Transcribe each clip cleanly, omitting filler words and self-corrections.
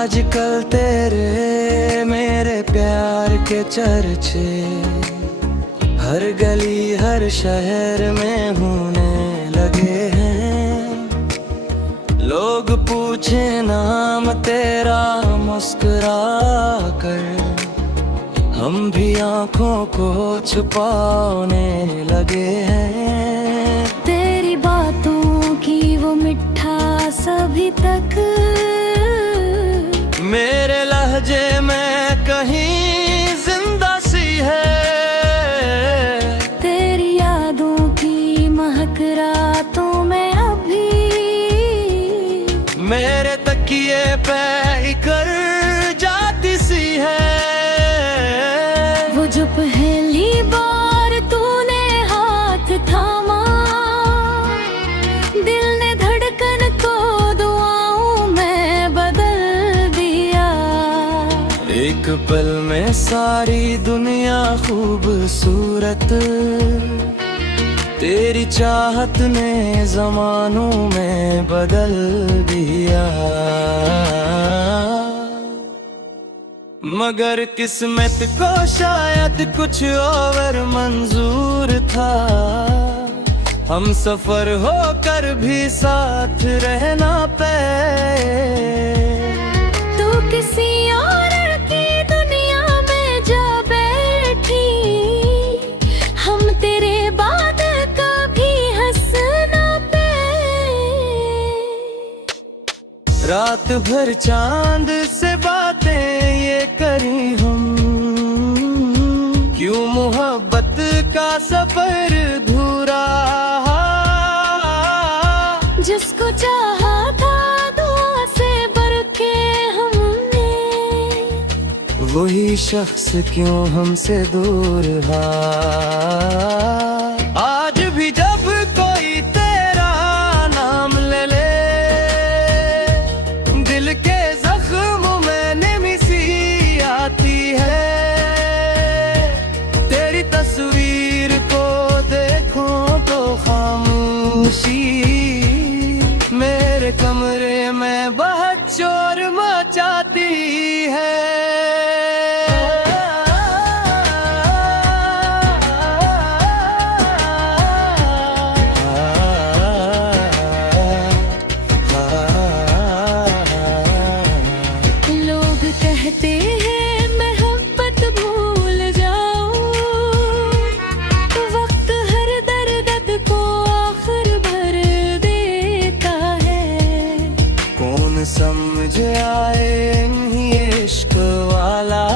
आजकल तेरे मेरे प्यार के चर्चे हर गली हर शहर में होने लगे हैं। लोग पूछे नाम तेरा मुस्कुरा कर, हम भी आंखों को छुपाने लगे हैं। तेरी बातों की वो मिठास अभी तक मेरे लहजे में कहीं जिंदा सी है। तेरी यादों की महक रातों में अभी मेरे तकिए पे इकर जाती सी है। वो जो पहली बार तूने हाथ थामा, दिल ने धड़कन को दुआओं में बदल दिया। एक पल में सारी दुनिया खूबसूरत, तेरी चाहत ने ज़मानों में बदल दिया। मगर किस्मत को शायद कुछ और मंजूर था, हम सफर होकर भी साथ रहना पे। तू किसी और की दुनिया में जा बैठी, हम तेरे बाद कभी हंसना पे। रात भर चांद से बातें ये करी हम, क्यों मोहब्बत का सफर धूरा। जिसको चाहा था दुआ से भर के हमने, वही शख्स क्यों हमसे दूर है। आज भी जब कोई तेरा नाम ले ले, दिल के जख्म में नमी सी आती है। तेरी तस्वीर को देखो तो खामोशी मेरे कमरे में बहुत शोर मचाती है। लोग कहते हैं मोहब्बत भूल जाओ, वक्त हर दर्द को आखिर भर देता है। कौन समझ आए ये इश्क वाला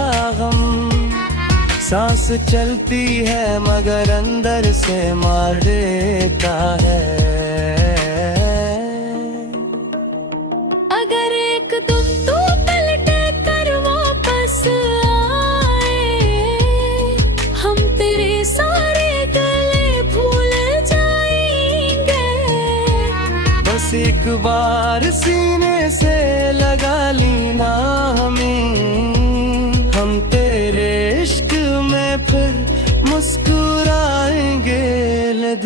गम, सांस चलती है मगर अंदर से मार देता है। अगर एक दिन तू पलटे कर वापस आए, हम तेरे सारे गले भूल जाएंगे। बस एक बार सीने से लगा लीना हमें, हम तेरे इश्क में फिर मुस्कुराएंगे। लद